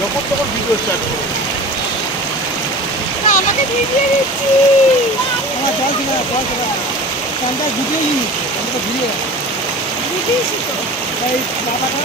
যখন তখন video start করো। আমাকে ভিডিও দিচ্ছি। আমার জল দিবে না, জল দিবে না। সন্ধ্যায় ভিডিও নিই, আমি তো ভিডিও বুঝিয়েছি তো। এই বাবাটা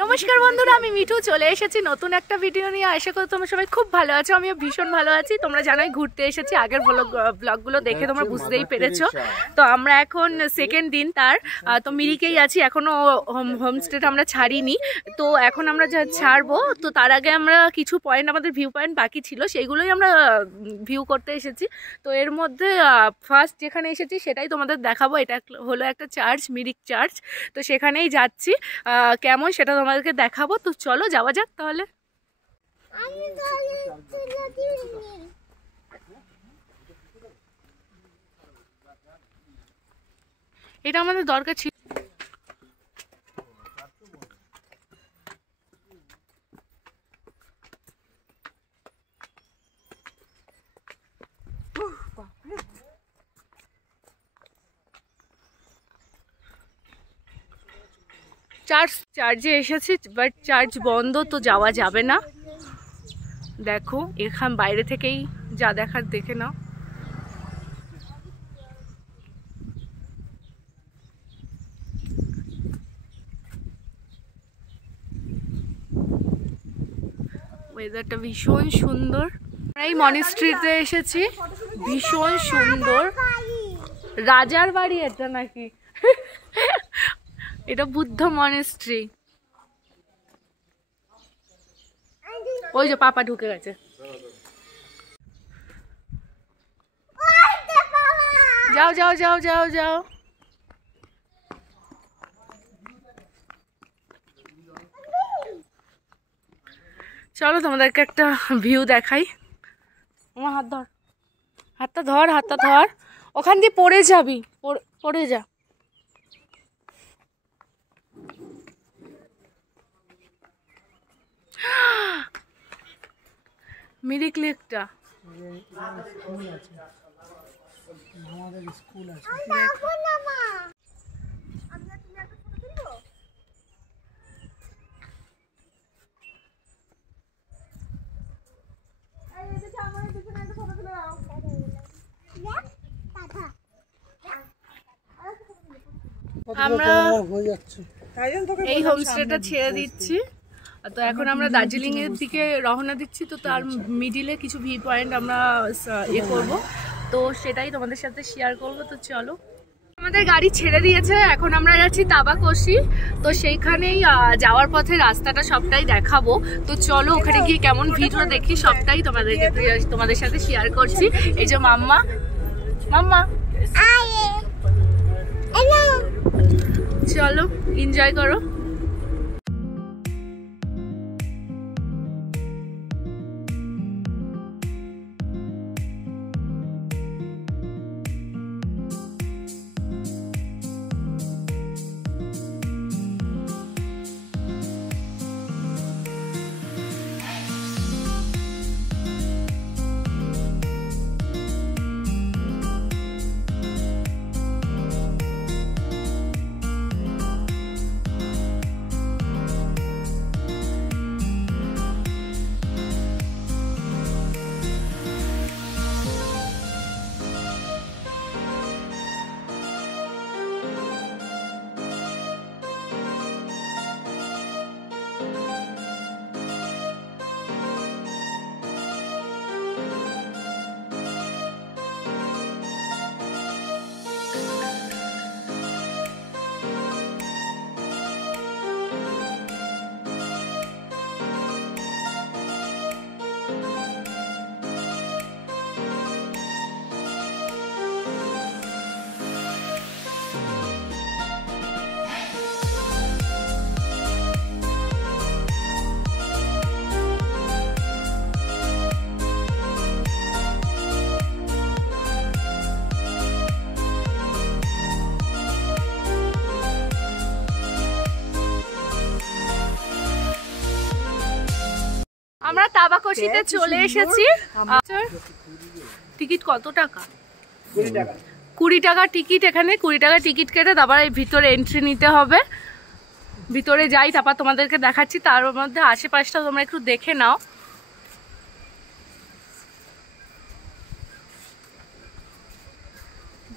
নমস্কার বন্ধুরা, আমি মিঠু চলে এসেছি নতুন একটা ভিডিও নিয়ে। আশা করি তোমরা সবাই খুব ভালো আছো, আমিও ভীষণ ভালো আছি। তোমরা জানোই ঘুরতে এসেছি, আগের ব্লগগুলো দেখে তোমরা বুঝতেই পেরেছো। তো আমরা এখন সেকেন্ড দিন তার, তো মিরিকেই আছি, এখনো হোমস্টেটা আমরা ছাড়িনি। তো এখন আমরা যা ছাড়বো, তো তার আগে আমরা কিছু পয়েন্ট, আমাদের ভিউ পয়েন্ট বাকি ছিল, সেইগুলোই আমরা ভিউ করতে এসেছি। তো এর মধ্যে ফার্স্ট যেখানে এসেছি সেটাই তোমাদের দেখাবো। এটা হলো একটা চার্চ, মিরিক চার্চ। তো সেখানেই যাচ্ছি, কেমন সেটা তোমাদেরকে দেখাবো। তো চলো যাওয়া যাক তাহলে। এটা আমাদের দরকার ছিল। চার্চে এসেছি, বাট চার্চ বন্ধ, তো যাওয়া যাবে না। দেখো এখান বাইরে থেকেই যা দেখার দেখে নাও। ওয়েদারটা ভীষণ সুন্দর। আমরা এই মনিস্ট্রিতে এসেছি, ভীষণ সুন্দর। রাজার বাড়ি এটা নাকি? এটা বুদ্ধ মনিস্ট্রি। ওই যে পাপা ঢুকে গেছে। যাও যাও যাও যাও যাও। চলো তোমাদেরকে একটা ভিউ দেখাই। আমার হাত ধর, হাতটা ধর, হাতটা ধর। ওখান দিয়ে পড়ে যাবি, পড়ে যা। মিরিক লেকটা আমাদের স্কুল আছে। আমরা এই হোমস্টেটা ছেড়ে দিচ্ছি। তো এখন আমরা দার্জিলিং এর দিকে রওনা দিচ্ছি। তো তার মিডিলে কিছু ভিউ পয়েন্ট আমরা করব, তো সেটাই তোমাদের সাথে শেয়ার করব। তো চলো, আমাদের গাড়ি ছেড়ে দিয়েছে, এখন আমরা যাচ্ছি তাবাকশি। তো সেইখানেই যাওয়ার পথে রাস্তাটা সবটাই দেখাবো। তো চলো ওখানে গিয়ে কেমন ভিডিও দেখি সবটাই তোমাদের সাথে শেয়ার করছি। এই যে মাম্মা, মাম্মা চলো এনজয় করো। আমরা তাবাকশিতে চলে এসেছি। টিকিট কত টাকা? 20 টাকা টিকিট। এখানে 20 টাকা টিকিট কেটে তারপর এই ভিতরে এন্ট্রি নিতে হবে। ভিতরে যাই, তারপর তোমাদেরকে দেখাচ্ছি। তার মধ্যে আশেপাশটা তোমরা একটু দেখে নাও।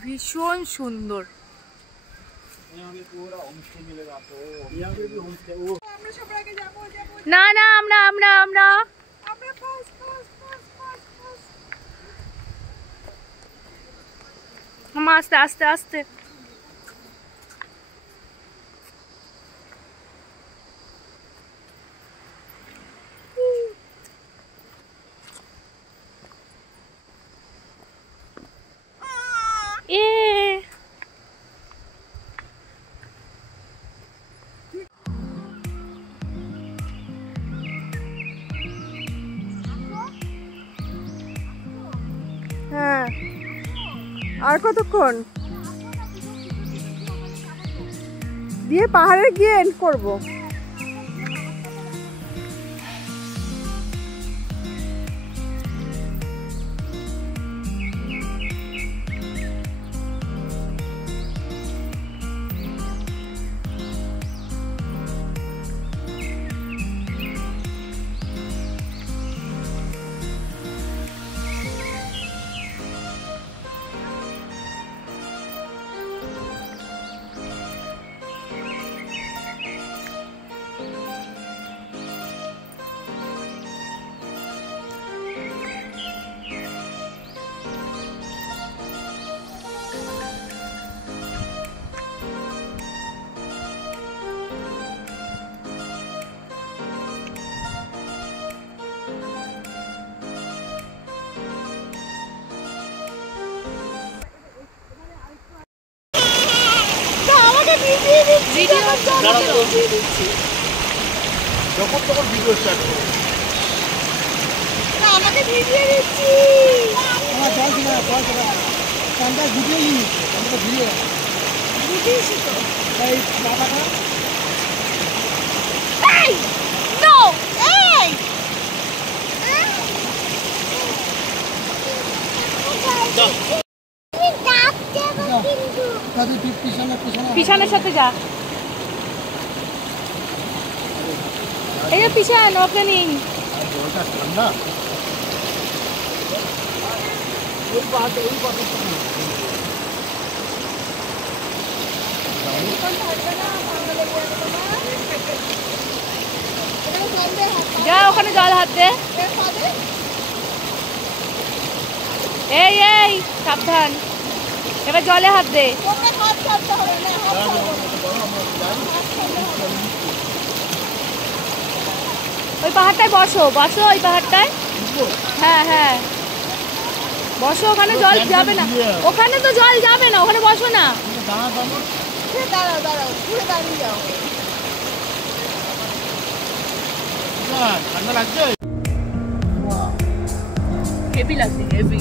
ভীষণ সুন্দর। না না, আমরা আমরা আমরা আস্তে আস্তে আস্তে। হ্যাঁ, আর কতক্ষণ দিয়ে পাহাড়ে গিয়ে এন্ড করবো। যখন তখন ভিডিও স্টার্ট করো। আমাকে ভিডিও দিচ্ছি। আমার জল ছিল না, জল ছিল না। সন্ধ্যায় ভিডিও নিচ্ছি, আমাকে ভিডিও দিয়েছি তো। এই বাবাটা এই নো এই পিছনের সাথে যা। এই যে পিছন ওপেনিং। জলটা ঠান্ডা। ওই পাহাড়টা যা ওখানে জল হাত দে। এই এই সাবধান, এবার জলে হাত দে। ওই পাহাড়টায় বসো, বসো ওই পাহাড়টায়। হ্যাঁ হ্যাঁ বসো, ওখানে জল যাবে না, ওখানে তো জল যাবে না, ওখানে বসো না। দাঁড়াও দাঁড়াও, ঘুরে দাঁড়িয়ে যাও। ঠান্ডা লাগছে। হেভি লাগছে, হেভি।